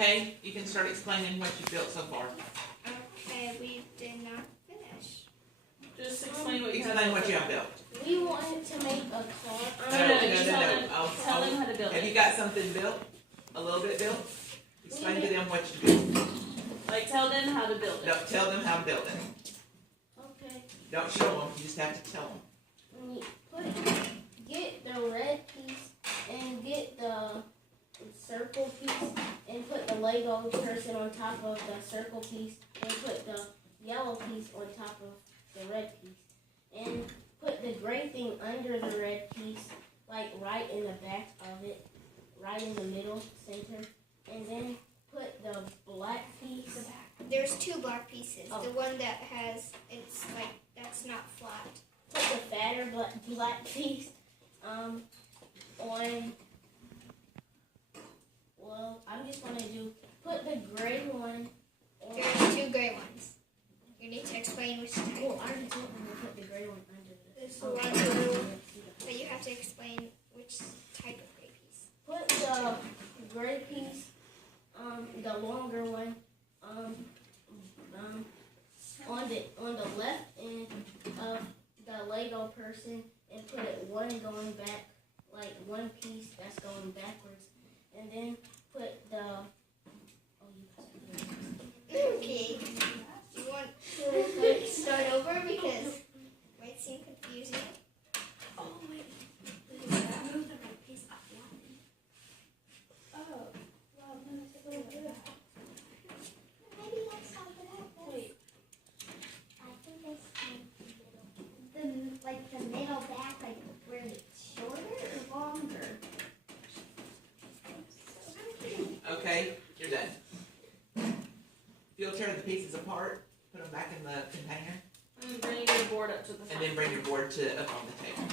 Okay, you can start explaining what you built so far. Okay, we did not finish. Just explain what you Explain what you have built. We wanted to make a car. No. Tell them how to build Have it. you got something built? A little bit built? Explain to them what you built. Like, tell them how to build it. No, tell them how to build it. Okay. Don't show them, you just have to tell them. Get the red piece and get the circle piece and put the Lego person on top of the circle piece and put the yellow piece on top of the red piece. And put the gray thing under the red piece, like right in the back of it, right in the middle, center. And then put the black piece. There's two black pieces. Oh. The one that has, it's like, that's not flat. Put the fatter black piece on. Well, I'm just gonna put the gray one on. There's two gray ones. You need to explain which type. Well, I already told them to put the gray one under There's this. the one but you have to explain which type of gray piece. Put the gray piece, the longer one, on the left end of the Lego person, and put it one going back, like one piece that's going backwards, and then put the. Okay. You want to start over because it might seem confusing. Oh wait. Move the right piece off the line. Oh. Well, no, it's a little bit. Maybe let's talk about this. Wait. I think it's the middle back, like where it's shorter or longer. Okay, you're done. You'll tear the pieces apart, put them back in the container, And bring your board up to the and front. then bring your board up on the table.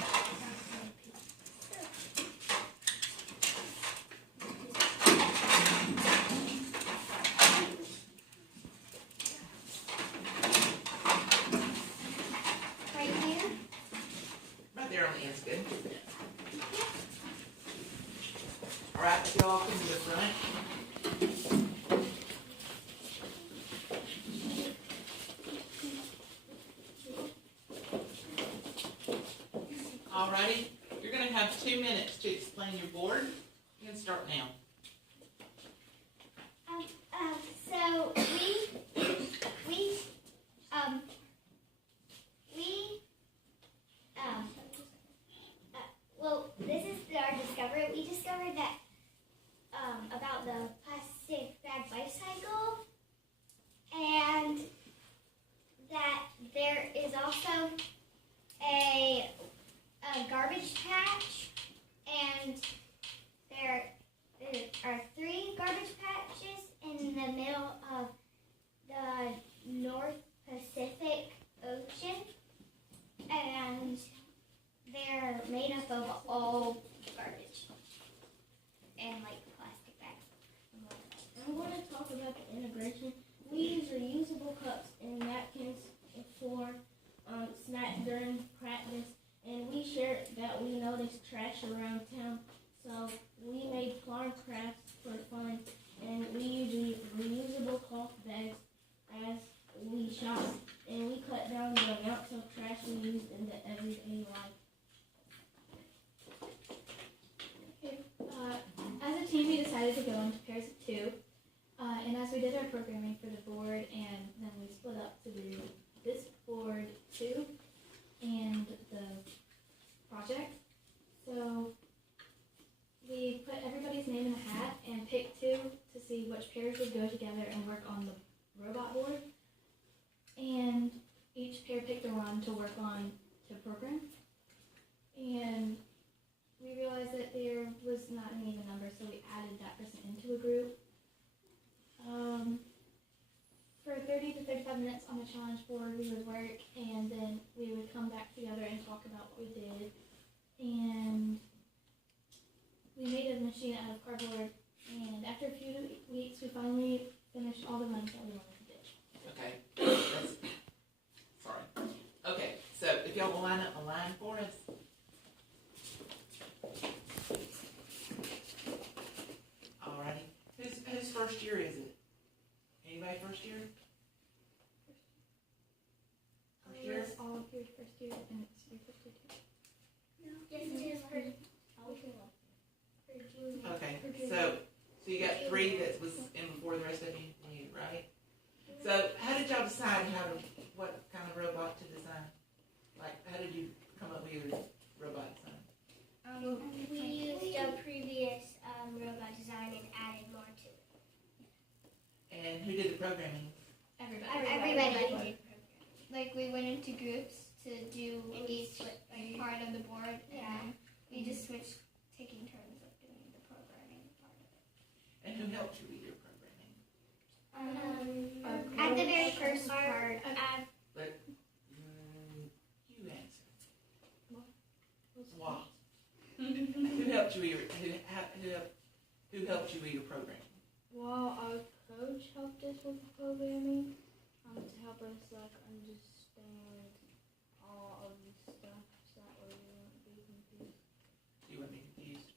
Right here. Right there on the end's good. All right, if y'all come to the front. Alrighty, you're gonna have 2 minutes to explain your board. You can start now. So well, this is our discovery. We discovered that about the plastic bag life cycle, and that there is also a garbage patch, and there are 3 garbage patches in the middle of the North Pacific Ocean, and they're made up of all garbage and like plastic bags. I'm going to talk about the integration. We use reusable cups and napkins for snack during practice, and we shared that we noticed trash around town, so we made farm crafts for fun, and we use reusable cloth bags as we shop, and we cut down the amounts of trash we use in the everyday life. Okay. As a team, we decided to go into pairs of 2, and as we did our programming for the board, and then we split up to do this board 2 and the project. So we put everybody's name in a hat and picked 2 to see which pairs would go together and work on the robot board. And each pair picked a run to work on to program. And we realized that there was not an even number, so we added that person into a group. For 30 to 35 minutes on the challenge board, we would work, and then we would come back together and talk about what we did. And we made a machine out of cardboard, and after a few weeks, we finally finished all the runs that we wanted to do. Okay. Sorry. Okay, so if y'all will line up a line for us. Alrighty. Whose first year is first year, and it's your first year too. Yes, it is for junior. Okay, so you got 3 that was in before the rest of you, right? So how did y'all decide what kind of robot to design? Like, how did you come up with your robot design? We used a previous robot design and added more to it. And who did the programming? Everybody did. Like, we went into groups to do each part of the board, and we just switched, taking turns of doing the programming part of it. And who helped you with your programming? At the very first part, You answer. Wow. Who helped you with your who helped you with your programming? Well, our coach helped us with the programming to help us understand all of the stuff so that way we won't be confused. You wouldn't be confused.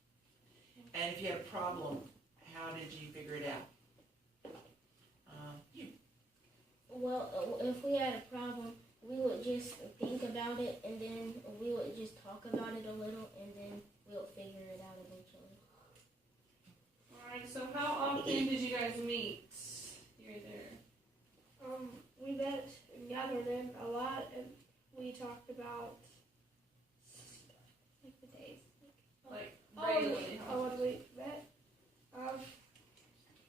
And if you had a problem, how did you figure it out? You. Well, if we had a problem, we would just think about it, and then we would just talk about it a little, and then we'll figure it out eventually. Alright, so how often did you guys meet? You're there. We met and gathered in a lot, and we talked about Like the days. Like regularly. how when we met.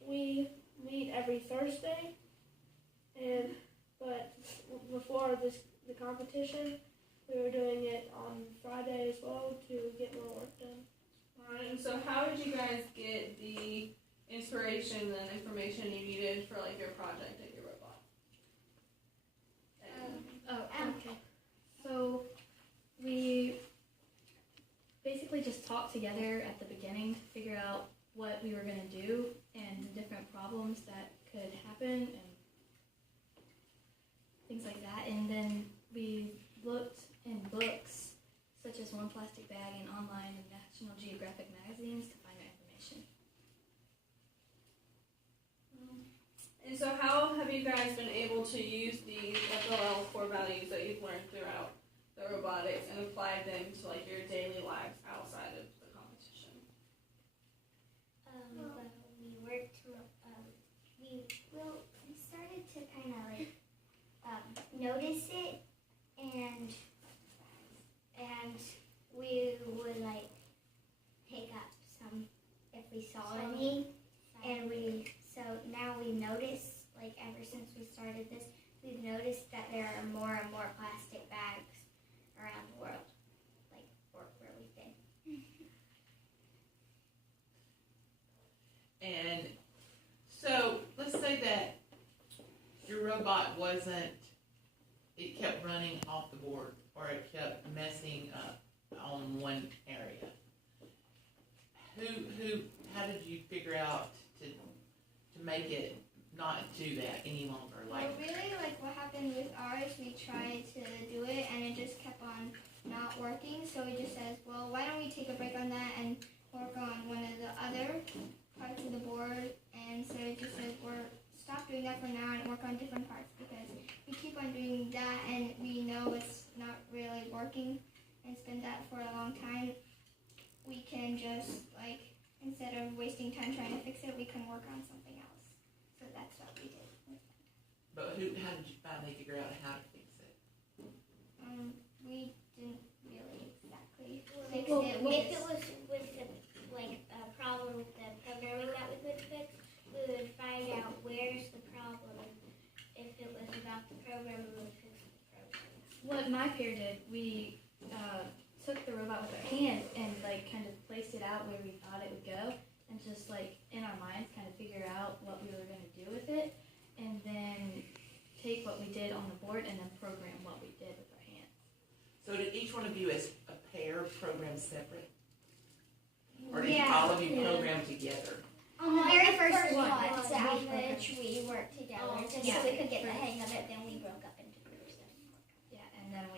We meet every Thursday, but before the competition, we were doing it on Friday as well to get more work done. Alright, and so how did you guys get the inspiration and information you needed for like your project and your robot? Okay. So we basically just talked together at the beginning to figure out what we were going to do and the different problems that could happen and things like that. And then we looked in books such as One Plastic Bag and online and National Geographic magazines to find our information. And so how have you guys been able to use these FLL core values that you've learned throughout the robotics and apply them to like your daily lives outside of the competition? We worked. We started to kind of like notice it, and we would like pick up some if we saw any, and so now we notice, like ever since we started this, we've noticed that there are more and more plastic bags around the world, like where we've been. And so let's say that your robot it kept running off the board, or it kept messing up on one area. How did you figure out to make it not do that any longer? Well, really, like what happened with ours, we tried to do it and it just kept on not working. So we just said, well, why don't we take a break on that and work on one of the other parts of the board? And so it just said, stop doing that for now and work on different parts, because we keep on doing that and we know it's not really working and it's been that for a long time. We can just, like, instead of wasting time trying to fix it, we can work on something else. So that's what we did. But how did you finally figure out how to fix it? We didn't really exactly fix Well, it. if it was with a problem with the programming that we could fix, we would find out where's the problem. If it was about the program, we would fix the program. What my pair did, we took the robot with our hands and like kind of placed it out where we thought it would go, and just like in our minds kind of figure out what we were going to do with it, and then take what we did on the board and then program what we did with our hands. So did each one of you as a pair program separate? Or did all of you program together? On the very first one, which we worked together just so we could get the hang of it. Then we broke up into groups. Yeah, and then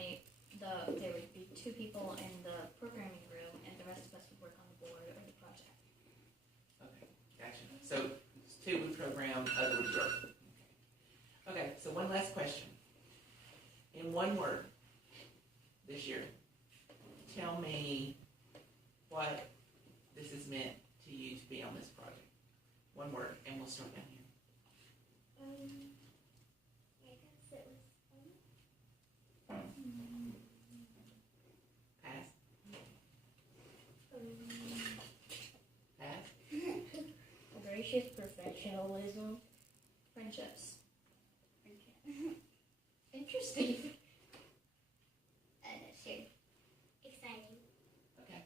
there would be 2 people in the programming room, and the rest of us would work on the board or the project. Okay, gotcha. So 2 would program, other would work. Okay, so one last question. In one word, this year. Tell me what this has meant to you to be on this project. One word, and we'll start down here. I guess it was fun. Pass. Pass. Gracious professionalism. Friendships. Interesting. Sure. Exciting. Okay.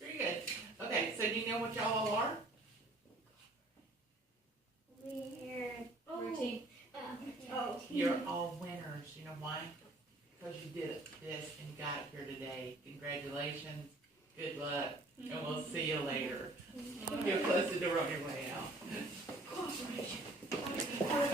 Very good. Okay, so do you know what y'all all are? We're Routine. oh. You're all winners. You know why? Because you did this and got here today. Congratulations. Good luck. And we'll see you later.